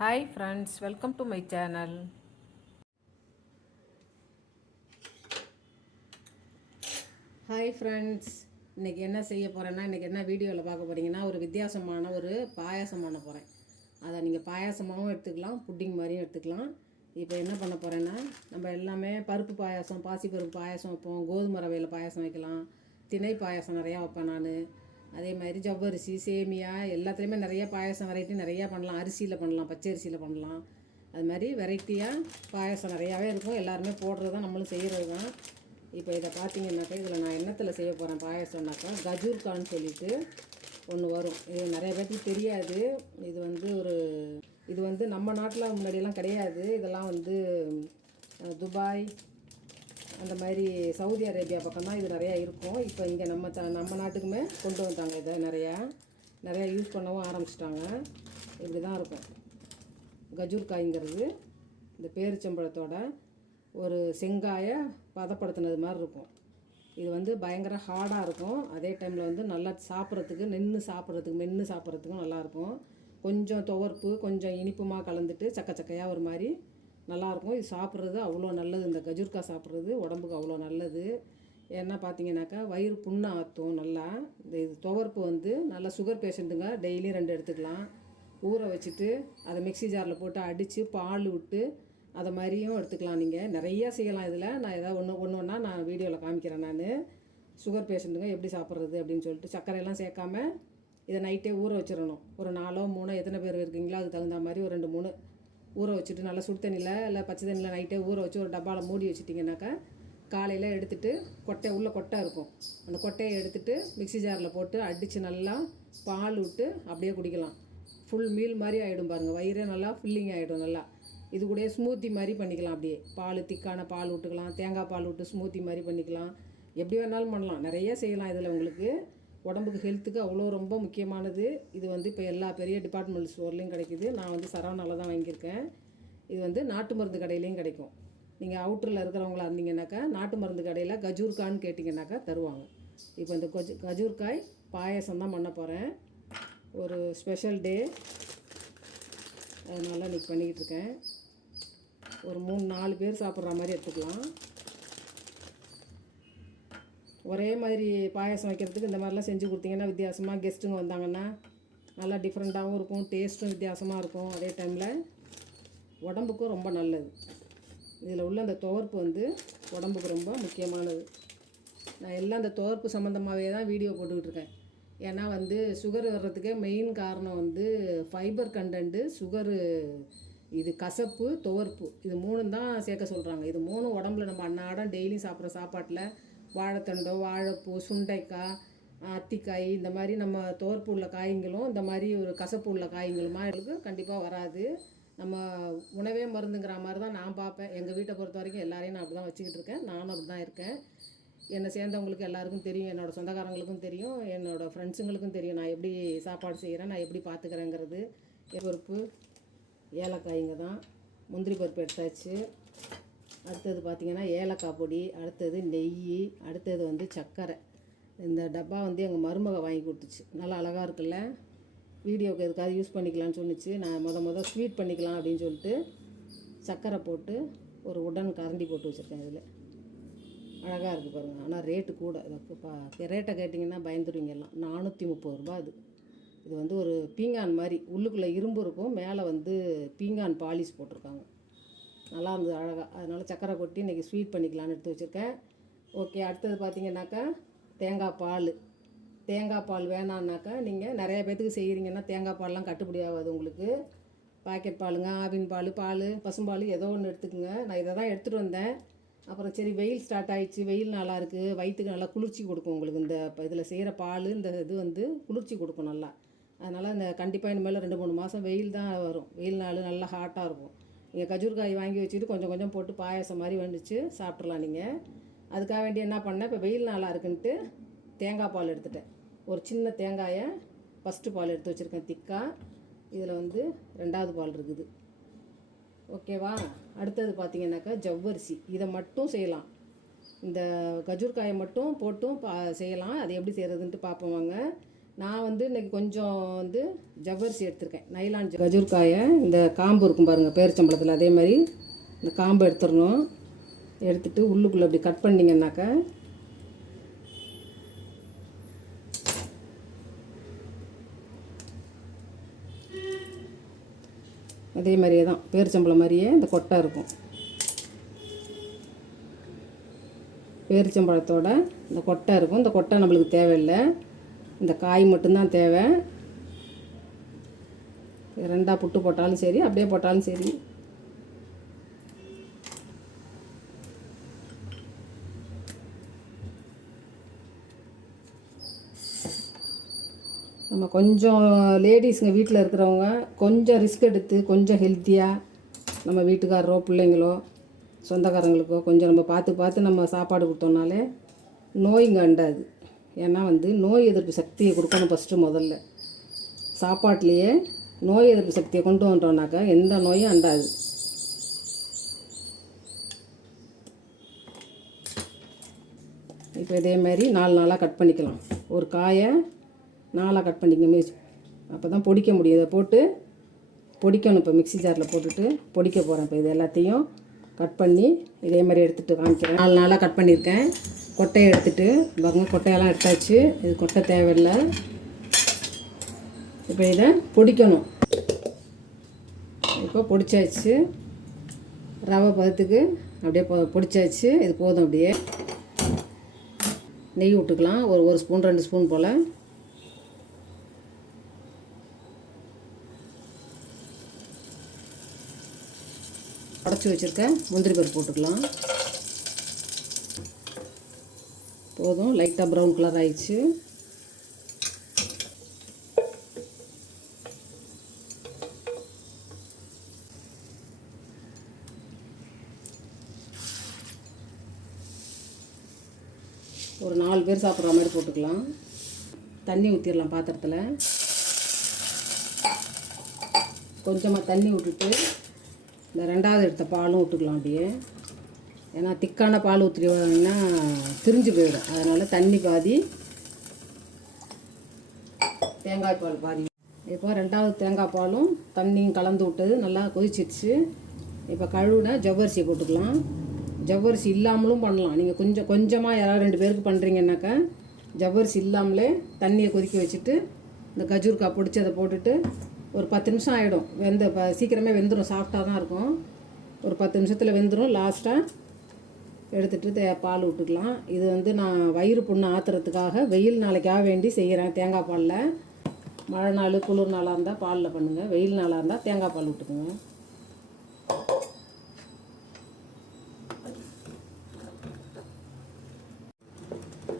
Hi friends welcome to my channel hi friends இன்றைக்கி என்ன செய்ய போகிறேன்னா இன்றைக்கி என்ன வீடியோவில் பார்க்க போகிறீங்கன்னா ஒரு வித்தியாசமான ஒரு பாயாசம் பண்ண போகிறேன் அதை நீங்கள் பாயாசமாகவும் எடுத்துக்கலாம் புட்டிங் மாதிரியும் எடுத்துக்கலாம். இப்போ என்ன பண்ண போகிறேன்னா நம்ம எல்லாமே பருப்பு பாயாசம் பாசிப்பருப்பு பாயாசம் வைப்போம் கோதுமை ரவையில் பாயாசம் வைக்கலாம் திணை பாயாசம் நிறையா வைப்பேன் நான். அதே மாதிரி ஜவ்வரிசி சேமியா எல்லாத்துலேயுமே நிறைய பாயாசம் வெரைட்டி நிறையா பண்ணலாம். அரிசியில் பண்ணலாம் பச்சை அரிசியில் பண்ணலாம். அது மாதிரி வெரைட்டியாக பாயாசம் நிறையாவே இருக்கும். எல்லாருமே போடுறது தான் நம்மளும் செய்கிறது தான் இப்போ இதை பார்த்தீங்கன்னாக்கா இதில் நான் என்னத்தில் செய்ய போகிறேன் பாயாசம்னாக்கா கஜூர்கான்னு சொல்லிட்டு ஒன்று வரும். இது நிறைய பேருக்கு தெரியாது. இது வந்து ஒரு இது வந்து நம்ம நாட்டில் முன்னாடியெல்லாம் கிடையாது. இதெல்லாம் வந்து துபாய் அந்த மாதிரி சவுதி அரேபியா பக்கம் தான் இது நிறையா இருக்கும். இப்போ இங்கே நம்ம த நம்ம நாட்டுக்குமே கொண்டு வந்தாங்க இதை நிறையா. நிறையா யூஸ் பண்ணவும் ஆரம்பிச்சிட்டாங்க. இப்படி தான் இருக்கும். கஜூர்காய்ங்கிறது இந்த பேரிச்சம்பழத்தோட ஒரு செங்காயை பதப்படுத்தினது மாதிரி இருக்கும். இது வந்து பயங்கர ஹார்டாக இருக்கும். அதே டைமில் வந்து நல்லா சாப்பிட்றதுக்கு நின்று சாப்பிட்றதுக்கு மென்று சாப்பிட்றதுக்கும் நல்லாயிருக்கும் கொஞ்சம் துவர்ப்பு கொஞ்சம் இனிப்புமாக கலந்துட்டு சக்க சக்கையாக ஒரு மாதிரி நல்லாயிருக்கும். இது சாப்பிட்றது அவ்வளோ நல்லது. இந்த கஜுர்கா சாப்பிட்றது உடம்புக்கு அவ்வளோ நல்லது. ஏன்னா பார்த்தீங்கன்னாக்கா வயிறு புண்ணை ஆற்றும் நல்லா. இந்த இது துவர்ப்பு வந்து நல்லா சுகர் பேஷண்ட்டுங்க டெய்லியும் ரெண்டு எடுத்துக்கலாம். ஊற வச்சுட்டு அதை மிக்ஸி ஜாரில் போட்டு அடித்து பால் விட்டு அதை மாதிரியும் எடுத்துக்கலாம் நீங்கள் நிறையா செய்யலாம் இதில். நான் ஏதாவது ஒன்று ஒன்று ஒன்றா நான் வீடியோவில் காமிக்கிறேன் நான். சுகர் பேஷண்ட்டுங்க எப்படி சாப்பிட்றது அப்படின்னு சொல்லிட்டு சர்க்கரையெல்லாம் சேர்க்காம இதை நைட்டே ஊற வச்சிடணும். ஒரு நாலோ மூணோ எத்தனை பேர் இருக்கீங்களோ அதுக்கு தகுந்த மாதிரி ஒரு ரெண்டு மூணு ஊற வச்சுட்டு நல்லா சுடு தண்ணியில் இல்லை பச்சை தண்ணியில் நைட்டே ஊற வச்சு ஒரு டப்பாவில் மூடி வச்சுட்டிங்கனாக்கா காலையில் எடுத்துட்டு கொட்டை உள்ள கொட்டை இருக்கும். அந்த கொட்டையை எடுத்துட்டு மிக்ஸி ஜாரில் போட்டு அடித்து நல்லா பால் விட்டு அப்படியே குடிக்கலாம். ஃபுல் மீல் மாதிரி ஆகிடும் பாருங்கள் வயிறே நல்லா ஃபில்லிங் ஆகிடும் நல்லா. இது கூட ஸ்மூத்தி மாதிரி பண்ணிக்கலாம் அப்படியே. பால் திக்கான பால் விட்டுக்கலாம் தேங்காய் பால் விட்டு ஸ்மூத்தி மாதிரி பண்ணிக்கலாம். எப்படி வேணாலும் பண்ணலாம். நிறைய செய்யலாம் இதில் உங்களுக்கு. உடம்புக்கு ஹெல்த்துக்கு அவ்வளோ ரொம்ப முக்கியமானது. இது வந்து இப்போ எல்லா பெரிய டிபார்ட்மெண்ட் ஸ்டோர்லேயும் கிடைக்குது. நான் வந்து சரவணாவில் தான் வாங்கியிருக்கேன். இது வந்து நாட்டு மருந்து கடையிலையும் கிடைக்கும். நீங்கள் அவுட்டரில் இருக்கிறவங்களா இருந்தீங்கன்னாக்கா நாட்டு மருந்து கடையில் கஜூர்கான்னு கேட்டிங்கனாக்கா தருவாங்க. இப்போ இந்த கஜு கஜூர்காய் பாயாசம் தான் பண்ண போகிறேன் ஒரு ஸ்பெஷல் டே அதனால் இன்றைக்கி பண்ணிக்கிட்டு இருக்கேன். ஒரு மூணு நாலு பேர் சாப்பிட்ற மாதிரி எடுத்துக்கலாம். ஒரே மாதிரி பாயாசம் வைக்கிறதுக்கு இந்த மாதிரிலாம் செஞ்சு கொடுத்தீங்கன்னா வித்தியாசமாக கெஸ்ட்டுங்க வந்தாங்கன்னா நல்லா டிஃப்ரெண்ட்டாகவும் இருக்கும் டேஸ்ட்டும் வித்தியாசமாக இருக்கும் அதே டைமில் உடம்புக்கும் ரொம்ப நல்லது. இதில் உள்ள அந்த துவர்ப்பு வந்து உடம்புக்கு ரொம்ப முக்கியமானது. நான் எல்லாம் அந்த துவர்ப்பு சம்மந்தமாகவே தான் வீடியோ போட்டுக்கிட்டு இருக்கேன். ஏன்னா வந்து சுகர் வர்றதுக்கே மெயின் காரணம் வந்து ஃபைபர் கண்டென்ட்டு சுகரு இது கசப்பு துவர்ப்பு. இது மூணு தான் சேர்க்க சொல்கிறாங்க இது மூணும் உடம்புல நம்ம அன்னாடம் டெய்லி சாப்பிட்ற சாப்பாட்டில் வாழைத்தண்டோ வாழைப்பூ சுண்டைக்காய் அத்திக்காய் இந்த மாதிரி நம்ம துவர்ப்பு உள்ள காய்களும் இந்த மாதிரி ஒரு கசப்பு உள்ள காய்களுமா எங்களுக்கு கண்டிப்பாக வராது. நம்ம உணவே மருந்துங்கிற மாதிரி தான் நான் பார்ப்பேன். எங்கள் வீட்டை பொறுத்த வரைக்கும் எல்லாரையும் நான் அப்படி தான் வச்சுக்கிட்டு இருக்கேன். நானும் அப்படி தான் இருக்கேன். என்னை சேர்ந்தவங்களுக்கு எல்லாருக்கும் தெரியும். என்னோட சொந்தக்காரங்களுக்கும் தெரியும். என்னோடய ஃப்ரெண்ட்ஸுங்களுக்கும் தெரியும். நான் எப்படி சாப்பாடு செய்கிறேன் நான் எப்படி பார்த்துக்கிறேங்கிறது பருப்பு ஏலக்காய்ங்க தான். முந்திரி பருப்பு எடுத்தாச்சு. அடுத்தது பார்த்திங்கன்னா ஏலக்காய் பொடி அடுத்தது நெய் அடுத்தது வந்து சர்க்கரை இந்த டப்பா வந்து எங்கள் மருமக வாங்கி கொடுத்துச்சு. நல்லா அழகாக இருக்குல்ல? வீடியோக்கு எதுக்காவது யூஸ் பண்ணிக்கலாம்னு சொன்னிச்சு. நான் மொதல் மொதல் ஸ்வீட் பண்ணிக்கலாம் அப்படின்னு சொல்லிட்டு சர்க்கரை போட்டு ஒரு உடன் கரண்டி போட்டு வச்சுருக்கேன் இதில். அழகாக இருக்குது பாருங்கள் ஆனால் ரேட்டு கூட. இதை பா ரேட்டை கேட்டிங்கன்னா பயந்துருவீங்க எல்லாம். நானூற்றி முப்பது ரூபா அது. இது வந்து ஒரு பீங்கான் மாதிரி. உள்ளுக்குள்ளே இரும்பு இருக்கும். மேலே வந்து பீங்கான் பாலிஷ் போட்டிருக்காங்க. நல்லா இருந்தது அழகாக அதனால் சக்கரை கொட்டி இன்றைக்கி ஸ்வீட் பண்ணிக்கலான்னு எடுத்து வச்சுருக்கேன். ஓகே அடுத்தது பார்த்தீங்கன்னாக்கா தேங்காய் பால். தேங்காய் பால் வேணான்னாக்கா நீங்கள் நிறைய பேர்த்துக்கு செய்கிறீங்கன்னா தேங்காய் பால்லாம் கட்டுப்படி ஆகாது உங்களுக்கு. பாக்கெட் பாலுங்க ஆவின் பால் பால் பசும்பால் ஏதோ ஒன்று எடுத்துக்கோங்க. நான் இதை தான் எடுத்துகிட்டு வந்தேன். அப்புறம் சரி வெயில் ஸ்டார்ட் ஆகிடுச்சு வெயில் நல்லா இருக்குது வயிற்றுக்கு நல்லா குளிர்ச்சி கொடுக்கும் உங்களுக்கு இந்த இதில் செய்கிற பால் இந்த இது வந்து குளிர்ச்சி கொடுக்கும் நல்லா. அதனால் இந்த கண்டிப்பாக இனிமேல் ரெண்டு மூணு மாதம் வெயில் தான் வரும். வெயில் நாள் நல்லா ஹாட்டாக இருக்கும். நீங்கள் கஜூர்காய் வாங்கி வச்சுட்டு கொஞ்சம் கொஞ்சம் போட்டு பாயசம் மாதிரி வந்துச்சு. சாப்பிட்றலாம் நீங்கள் அதுக்காக வேண்டி என்ன பண்ணேன்? இப்போ வெயில் நாளாக இருக்குன்ட்டு தேங்காய் பால் எடுத்துட்டேன். ஒரு சின்ன தேங்காயை ஃபஸ்ட்டு பால் எடுத்து வச்சுருக்கேன் திக்கா. இதில் வந்து ரெண்டாவது பால் இருக்குது. ஓகேவா அடுத்தது பார்த்தீங்கன்னாக்கா ஜவ்வரிசி. இதை மட்டும் செய்யலாம். இந்த கஜூர்காயை மட்டும் போட்டும் பா செய்யலாம். அது எப்படி செய்கிறதுன்ட்டு பார்ப்போம் வாங்க. நான் வந்து இன்றைக்கி கொஞ்சம் வந்து ஜவ்வரிசி எடுத்திருக்கேன். நைலான் கஜூர்காயை இந்த காம்பு இருக்கும் பாருங்கள் பேரிச்சம்பழத்தில் அதே மாதிரி இந்த காம்பு எடுத்துடணும். எடுத்துட்டு உள்ளுக்குள்ளே அப்படி கட் பண்ணிங்கன்னாக்கா அதே மாதிரியே தான் பேரிச்சம்பழம் மாதிரியே இந்த கொட்டை இருக்கும். பேரிச்சம்பழத்தோட இந்த கொட்டை இருக்கும். இந்த கொட்டை நம்மளுக்கு தேவையில்லை. இந்த காய் மட்டும்தான் தேவை. ரெண்டாக புட்டு போட்டாலும் சரி அப்படியே போட்டாலும் சரி. நம்ம கொஞ்சம் லேடிஸுங்க வீட்டில் இருக்கிறவங்க கொஞ்சம் ரிஸ்க் எடுத்து கொஞ்சம் ஹெல்த்தியாக நம்ம வீட்டுக்காரரோ பிள்ளைங்களோ சொந்தக்காரங்களுக்கோ கொஞ்சம் நம்ம பார்த்து பார்த்து நம்ம சாப்பாடு கொடுத்தோம்னாலே நோய்ங்க அண்டாது. ஏன்னா வந்து நோய் எதிர்ப்பு சக்தியை கொடுக்கணும் ஃபஸ்ட்டு முதல்ல. சாப்பாட்லேயே நோய் எதிர்ப்பு சக்தியை கொண்டு வந்துட்டோம்னாக்கா எந்த நோயும் அண்டாது. இப்போ இதே மாதிரி நாலு நாளாக கட் பண்ணிக்கலாம். ஒரு காயை நாலாக கட் பண்ணிக்க மிக்ஸ் அப்போ தான் பொடிக்க முடியும். இதை போட்டு பொடிக்கணும். இப்போ மிக்ஸி ஜாரில் போட்டுட்டு பொடிக்க போகிறேன் இப்போ இது எல்லாத்தையும் கட் பண்ணி இதே மாதிரி எடுத்துகிட்டு காமிக்கிறேன். நாலு நாளாக கட் பண்ணியிருக்கேன். கொட்டையை எடுத்துகிட்டு பாருங்க கொட்டையெல்லாம் எடுத்தாச்சு. இது கொட்டை தேவையில்லை. இப்போ இதை பொடிக்கணும். இப்போ பொடிச்சாச்சு. ரவை பதத்துக்கு அப்படியே பொ பொடிச்சாச்சு. இது போதும் அப்படியே. நெய் விட்டுக்கலாம். ஒரு ஒரு ஸ்பூன் ரெண்டு ஸ்பூன் போல். உடச்சி வச்சுருக்க முந்திரி பருப்பு போட்டுக்கலாம். போதும். லைட்டாக ப்ரௌன் கலர் ஆயிடுச்சு. ஒரு நாலு பேர் சாப்பிட்ற மாதிரி போட்டுக்கலாம். தண்ணி ஊற்றிடலாம் பாத்திரத்தில். கொஞ்சமாக தண்ணி விட்டுட்டு இந்த ரெண்டாவது எடுத்த பாலும் விட்டுக்கலாம் அப்படியே. ஏன்னா திக்கான பால் ஊற்றினா திரிஞ்சு போயிடும். அதனால் தண்ணி பாதி தேங்காய் பால் பாதி. இப்போ ரெண்டாவது தேங்காய் பாலும் தண்ணியும் கலந்து விட்டது. நல்லா கொதிச்சிடுச்சு. இப்போ கழுவுனா ஜவ்வரிசியை போட்டுக்கலாம். ஜவ்வரிசி இல்லாமலும் பண்ணலாம். நீங்கள் கொஞ்சம் கொஞ்சமாக யாராவது ரெண்டு பேருக்கு பண்ணுறீங்கன்னாக்கா ஜவ்வரிசி இல்லாமலே தண்ணியை கொதிக்க வச்சுட்டு இந்த கஜூர்கா பிடிச்சி அதை போட்டுட்டு ஒரு பத்து நிமிஷம் ஆகிடும் வெந்த சீக்கிரமே வெந்துடும் சாஃப்டாக தான் இருக்கும். ஒரு பத்து நிமிஷத்தில் வெந்துடும் லாஸ்ட்டாக எடுத்துகிட்டு தே பால் விட்டுக்கலாம் இது வந்து நான் வயிறு புண்ணு ஆத்துறதுக்காக வெயில் நாளைக்காக வேண்டி செய்கிறேன் தேங்காய் பாலில். மழை நாள் குளிர் நாளாக இருந்தால் பாலில் பண்ணுங்கள் வெயில் நாளாக இருந்தால் தேங்காய் பால் விட்டுக்குங்க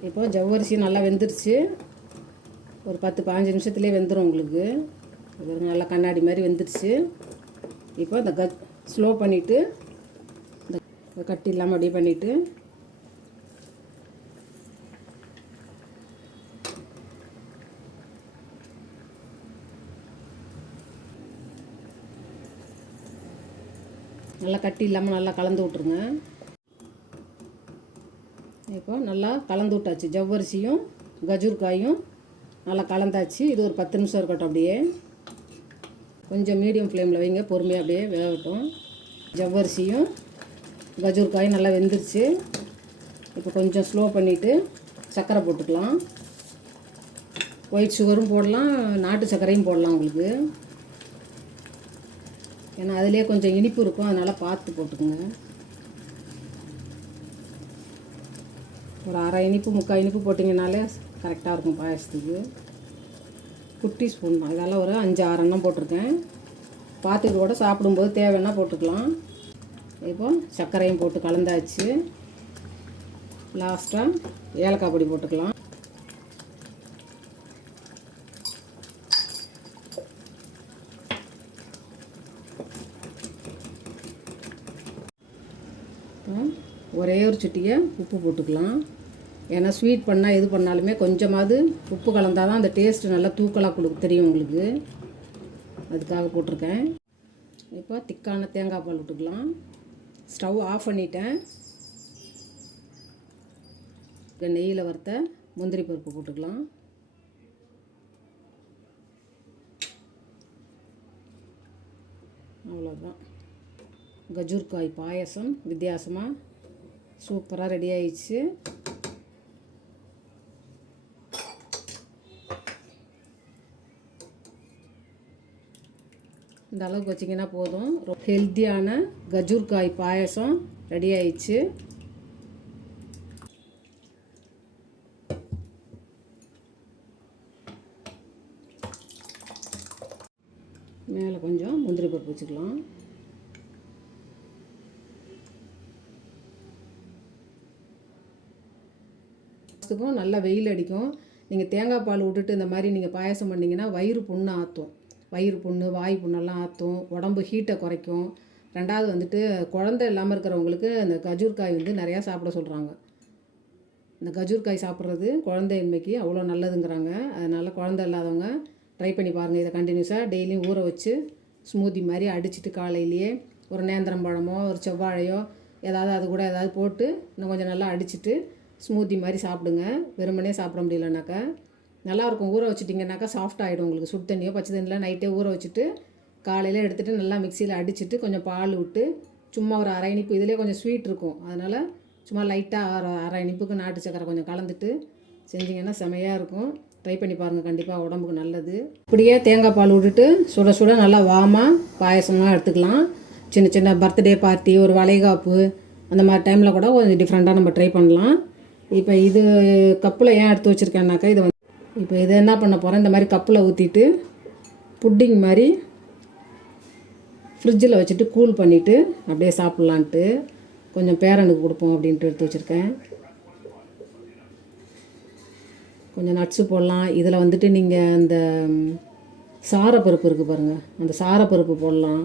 இப்போ ஜவ்வரிசி நல்லா வெந்துருச்சு. ஒரு பத்து பாஞ்சு நிமிஷத்துலேயே வெந்துடும் உங்களுக்கு. அது நல்லா கண்ணாடி மாதிரி வந்துடுச்சு. இப்போ இந்த கத் ஸ்லோ பண்ணிவிட்டு இந்த கட்டி இல்லாமல் அப்படியே பண்ணிவிட்டு நல்லா கட்டி இல்லாமல் நல்லா கலந்து விட்ருங்க இப்போ நல்லா கலந்து விட்டாச்சு. ஜவ்வரிசியும் கஜூர்காயும் நல்லா கலந்தாச்சு. இது ஒரு பத்து நிமிஷம் இருக்கட்டும் அப்படியே. கொஞ்சம் மீடியம் ஃப்ளேமில் வைங்க பொறுமையாக அப்படியே வேகட்டும். ஜவ்வரிசியும் கஜூர்காயும் நல்லா வெந்துருச்சு. இப்போ கொஞ்சம் ஸ்லோ பண்ணிவிட்டு சர்க்கரை போட்டுக்கலாம். ஒயிட் சுகரும் போடலாம் நாட்டு சர்க்கரையும் போடலாம் உங்களுக்கு. ஏன்னா அதுலேயே கொஞ்சம் இனிப்பு இருக்கும் அதனால் பார்த்து போட்டுக்கோங்க. ஒரு அரை இனிப்பு முக்கால் இனிப்பு போட்டிங்கனாலே கரெக்டாக இருக்கும் பாயசத்துக்கு. குட்டி ஸ்பூன். தான் இதெல்லாம் ஒரு அஞ்சு ஆறு எண்ணம் போட்டிருக்கேன். பார்த்துட்டு கூட சாப்பிடும்போது தேவைன்னா போட்டுக்கலாம். இப்போ சர்க்கரையும் போட்டு கலந்தாச்சு. லாஸ்ட்டாக ஏலக்காய் பொடி போட்டுக்கலாம். ஒரே ஒரு சுட்டியை உப்பு போட்டுக்கலாம். ஏன்னா ஸ்வீட் பண்ணால் எது பண்ணாலுமே கொஞ்சமாவது உப்பு கலந்தால் தான் அந்த டேஸ்ட்டு நல்லா தூக்கலாக கொடுக்க தெரியும் உங்களுக்கு. அதுக்காக போட்டிருக்கேன். இப்போ திக்கான தேங்காய் பால் விட்டுக்கலாம். ஸ்டவ் ஆஃப் பண்ணிட்டேன். நெய்யில் வறுத்த முந்திரி பருப்பு போட்டுக்கலாம். அவ்வளோதான் கஜூர்காய் பாயசம் வித்தியாசமாக சூப்பராக ரெடி ஆயிடுச்சு. இந்த அளவுக்கு வச்சிங்கன்னா போதும். ஹெல்த்தியான கஜூர்காய் பாயசம் ரெடி ஆயிடுச்சு. மேலே கொஞ்சம் முந்திரி பருப்பு வச்சுக்கலாம். நல்லா வெயில் அடிக்கும். நீங்கள் தேங்காய் பால் விட்டுட்டு இந்த மாதிரி நீங்கள் பாயசம் பண்ணிங்கன்னா வயிறு புண்ணு ஆற்றும் வயிறு புண்ணு வாய் புண்ணெல்லாம் ஆற்றும் உடம்பு ஹீட்டை குறைக்கும். ரெண்டாவது வந்துட்டு குழந்தை இல்லாமல் இருக்கிறவங்களுக்கு இந்த கஜூர்காய் வந்து நிறையா சாப்பிட சொல்கிறாங்க இந்த கஜூர்காய் சாப்பிட்றது குழந்தையின்மைக்கு அவ்வளோ நல்லதுங்கிறாங்க. அதனால் குழந்தை இல்லாதவங்க ட்ரை பண்ணி பாருங்கள் இதை கண்டினியூஸாக டெய்லியும் ஊற வச்சு ஸ்மூத்தி மாதிரி அடிச்சிட்டு காலையிலேயே ஒரு நேந்திரம் பழமோ ஒரு செவ்வாழையோ ஏதாவது அது கூட ஏதாவது போட்டு இன்னும் கொஞ்சம் நல்லா அடிச்சிட்டு ஸ்மூத்தி மாதிரி சாப்பிடுங்க. வெறுமனே சாப்பிட முடியலனாக்கா நல்லாயிருக்கும். ஊற வச்சிட்டிங்கனாக்கா சாஃப்ட் ஆகிடும் உங்களுக்கு. சுடு தண்ணியோ பச்சை தண்ணியில் நைட்டே ஊற வச்சுட்டு காலையில் எடுத்துகிட்டு நல்லா மிக்சியில் அடிச்சுட்டு கொஞ்சம் பால் விட்டு சும்மா ஒரு அரை இனிப்பு. இதிலே கொஞ்சம் ஸ்வீட் இருக்கும். அதனால் சும்மா லைட்டாக அரை அரை இனிப்புக்கு நாட்டு சக்கரை கொஞ்சம் கலந்துட்டு செஞ்சிங்கன்னா செமையாக இருக்கும். ட்ரை பண்ணி பாருங்கள் கண்டிப்பாக உடம்புக்கு நல்லது. இப்படியே தேங்காய் பால் விட்டுட்டு சுட சுட நல்லா வாமாக பாயசமாக எடுத்துக்கலாம். சின்ன சின்ன பர்த்டே பார்ட்டி ஒரு வளைகாப்பு அந்த மாதிரி டைமில் கூட கொஞ்சம் டிஃப்ரெண்ட்டாக நம்ம ட்ரை பண்ணலாம். இப்போ இது கப்பில் ஏன் எடுத்து வச்சுருக்கேன்னாக்கா இதை வந்து இப்போ இதை என்ன பண்ண போகிறேன் இந்த மாதிரி கப்பில் ஊற்றிட்டு புட்டிங் மாதிரி ஃப்ரிட்ஜில் வச்சுட்டு கூல் பண்ணிவிட்டு அப்படியே சாப்பிட்லான்ட்டு கொஞ்சம் பேரனுக்கு கொடுப்போம் அப்படின்ட்டு எடுத்து வச்சுருக்கேன். கொஞ்சம் நட்ஸு போடலாம். இதில் வந்துட்டு நீங்கள் அந்த சாரப்பருப்பு இருக்குது பாருங்கள் அந்த சாரப்பருப்பு போடலாம்.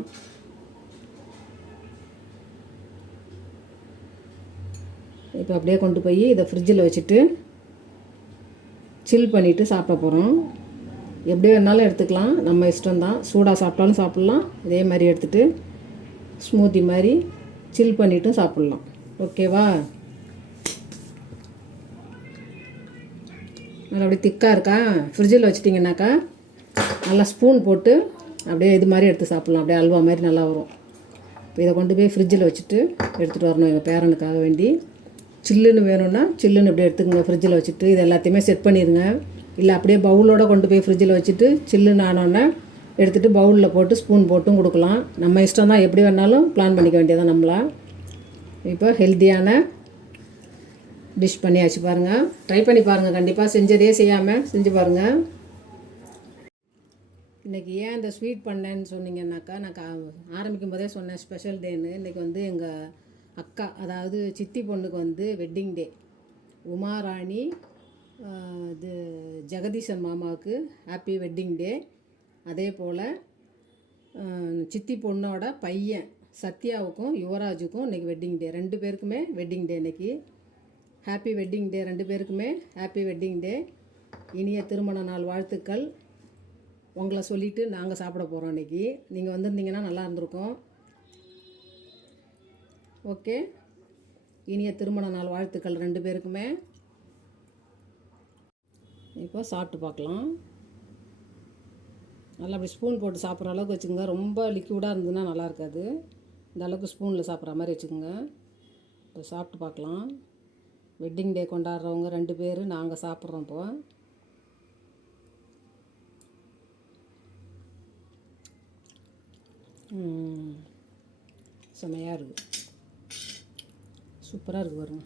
இப்போ அப்படியே கொண்டு போய் இதை ஃப்ரிட்ஜில் வச்சுட்டு சில் பண்ணிவிட்டு சாப்பிட போகிறோம் எப்படி வேணாலும் எடுத்துக்கலாம். நம்ம இஷ்டம்தான். சூடாக சாப்பிட்டாலும் சாப்பிட்லாம். இதே மாதிரி எடுத்துகிட்டு ஸ்மூத்தி மாதிரி சில் பண்ணிவிட்டும் சாப்பிட்லாம். ஓகேவா நல்லா அப்படியே திக்காக இருக்கா? ஃப்ரிட்ஜில் வச்சிட்டிங்கனாக்கா நல்லா ஸ்பூன் போட்டு அப்படியே இது மாதிரி எடுத்து சாப்பிட்லாம். அப்படியே அல்வா மாதிரி நல்லா வரும். இப்போ இதை கொண்டு போய் ஃப்ரிட்ஜில் வச்சுட்டு எடுத்துகிட்டு வரணும் எங்கள் பேரனுக்காக வேண்டி. சில்லுன்னு வேணும்னா சில்லுன்னு அப்படியே எடுத்துக்கங்க. ஃப்ரிட்ஜில் வச்சுட்டு இது எல்லாத்தையுமே செட் பண்ணிடுங்க இல்லை அப்படியே பவுலோட கொண்டு போய் ஃப்ரிட்ஜில் வச்சுட்டு சில்லுன்னு ஆனோடனே எடுத்துகிட்டு பவுலில் போட்டு ஸ்பூன் போட்டும் கொடுக்கலாம். நம்ம இஷ்டம் தான் எப்படி வேணாலும் பிளான் பண்ணிக்க வேண்டியதான் நம்மளா. இப்போ ஹெல்த்தியான டிஷ் பண்ணியாச்சு பாருங்கள் ட்ரை பண்ணி பாருங்கள் கண்டிப்பாக செஞ்சதே செய்யாமல் செஞ்சு பாருங்கள் இன்றைக்கி ஏன் இந்த ஸ்வீட் பண்ணேன்னு சொன்னீங்கன்னாக்கா நான் கா ஆரம்பிக்கும் போதே சொன்னேன் ஸ்பெஷல் டேன்னு இன்றைக்கி வந்து எங்கள் அக்கா அதாவது சித்தி பொண்ணுக்கு வந்து வெட்டிங் டே உமாராணி இது ஜெகதீசன் மாமாவுக்கு ஹாப்பி வெட்டிங் டே அதே போல் சித்தி பொண்ணோட பையன் சத்யாவுக்கும் யுவராஜுக்கும் இன்றைக்கி வெட்டிங் டே ரெண்டு பேருக்குமே வெட்டிங் டே இன்றைக்கி ஹாப்பி வெட்டிங் டே ரெண்டு பேருக்குமே ஹாப்பி வெட்டிங் டே இனிய திருமண நாள் வாழ்த்துக்கள். உங்களை சொல்லிவிட்டு நாங்கள் சாப்பிட போகிறோம் இன்றைக்கி நீங்கள் வந்திருந்தீங்கன்னா நல்லா இருந்திருக்கும். ஓகே. இனிய திருமண நாள் வாழ்த்துக்கள் ரெண்டு பேருக்குமே. இப்போ சாப்பிட்டு பார்க்கலாம். நல்லா அப்படி ஸ்பூன் போட்டு சாப்பிட்ற அளவுக்கு வச்சுக்கோங்க. ரொம்ப லிக்விடாக இருந்ததுன்னா நல்லா இருக்காது. இந்த அளவுக்கு ஸ்பூனில் சாப்பிட்ற மாதிரி வச்சுக்கோங்க. இப்போ சாப்பிட்டு பார்க்கலாம். வெட்டிங் டே கொண்டாடுறவங்க ரெண்டு பேர் நாங்கள் சாப்பிட்றோம் இப்போ. செம்மையாக செமையாக இருக்குது சூப்பராக இருக்குது பாருங்க